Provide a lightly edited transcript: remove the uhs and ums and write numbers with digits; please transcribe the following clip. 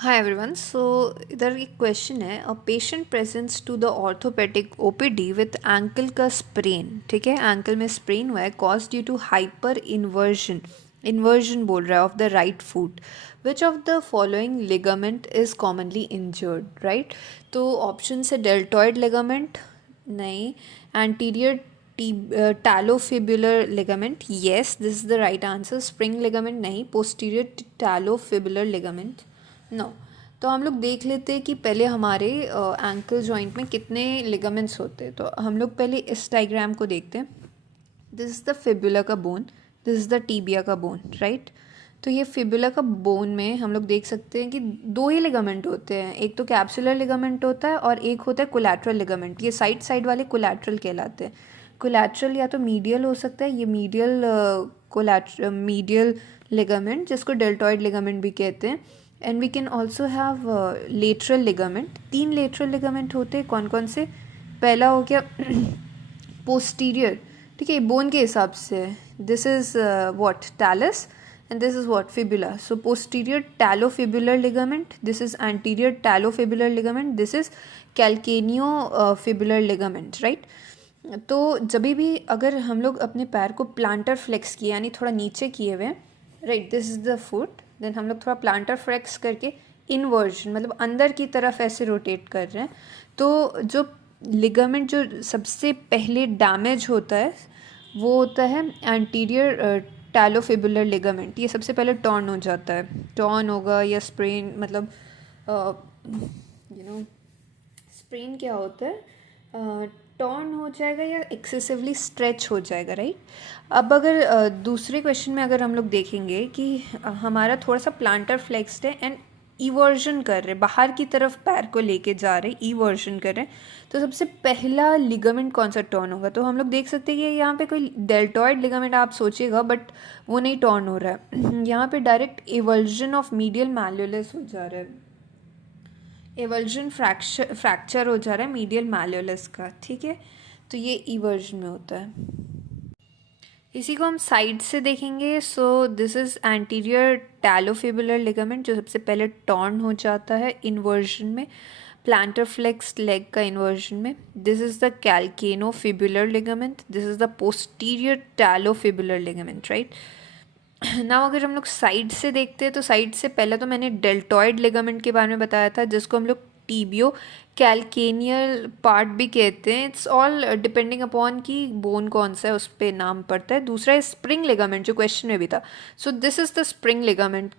Hi everyone. सो इधर एक question है, a patient presents to the orthopaedic OPD with ankle का स्प्रेन। ठीक है, एंकल में स्प्रेन हुआ है, cause due to hyper inversion. Inversion बोल रहा है of the right foot. Which of the following ligament is commonly injured, right. तो ऑप्शन है डेल्टॉइड लिगामेंट, नहीं। Anterior talofibular ligament, yes this is the right answer. Spring ligament नहीं। Posterior talofibular ligament, no. तो हम लोग देख लेते हैं कि पहले हमारे एंकल जॉइंट में कितने लिगामेंट्स होते हैं। तो हम लोग पहले इस डायग्राम को देखते हैं। दिस इज़ द फिबुला का bone, this is the tibia का बोन, राइट। तो ये फिबुला का बोन में हम लोग देख सकते हैं कि दो ही लिगामेंट होते हैं, एक तो कैप्सुलर लिगामेंट होता है और एक होता है कोलैटरल लिगामेंट। ये साइड साइड वाले कोलैटरल कहलाते हैं। कोलैटरल या तो मीडियल हो सकता है, ये मीडियल लिगामेंट जिसको डेल्टॉइड लिगामेंट भी कहते हैं। And we can also have lateral ligament. 3 lateral ligament होते हैं, कौन कौन से? पहला हो गया पोस्टीरियर, ठीक है, बोन के हिसाब से। This is what talus and this is what fibula. So posterior talofibular ligament, this is anterior talofibular ligament, this is calcaneo fibular ligament, right. तो जब भी अगर हम लोग अपने पैर को प्लांटर फ्लेक्स किए यानी थोड़ा नीचे किए हुए, right, this is the foot, then हम लोग थोड़ा प्लांटर फ्लेक्स करके इनवर्जन मतलब अंदर की तरफ ऐसे रोटेट कर रहे हैं, तो जो लिगामेंट जो सबसे पहले डैमेज होता है वो होता है एंटीरियर टैलोफिबुलर लिगामेंट। ये सबसे पहले टॉर्न हो जाता है, टॉर्न होगा या स्प्रेन, मतलब स्प्रेन क्या होता है, टॉर्न हो जाएगा या एक्सेसिवली स्ट्रेच हो जाएगा, राइट। अब अगर दूसरे क्वेश्चन में अगर हम लोग देखेंगे कि हमारा थोड़ा सा प्लांटर फ्लेक्स्ड है एंड ईवर्जन कर रहे, बाहर की तरफ पैर को लेके जा रहे, ईवर्जन कर रहे हैं, तो सबसे पहला लिगामेंट कौन सा टर्न होगा? तो हम लोग देख सकते हैं कि यहाँ पे कोई डेल्टॉइड लिगामेंट आप सोचिएगा, बट वो नहीं टर्न हो रहा है। यहाँ पे डायरेक्ट एवल्जन ऑफ मीडियल मैल्यूलस हो जा रहा है, एवल्जन फ्रैक्चर हो जा रहा है मीडियल मैल्यूलस का, ठीक है। तो ये इवर्जन में होता है। इसी को हम साइड से देखेंगे। So this is anterior talofibular ligament जो सबसे पहले टॉर्न हो जाता है इन्वर्जन में, प्लांटर फ्लेक्स्ड लेग का इन्वर्जन में। This is the calcaneofibular ligament, this is the posterior talofibular ligament, right. Now अगर हम लोग साइड से देखते हैं तो साइड से पहले तो मैंने डेल्टॉइड लिगामेंट के बारे में बताया था जिसको हम लोग टीबियो कैल्केनियल पार्ट भी कहते हैं। इट्स ऑल डिपेंडिंग अपॉन कि बोन कौन सा है उस पर नाम पड़ता है। दूसरा है स्प्रिंग लिगामेंट जो क्वेश्चन में भी था। सो this is the spring ligament,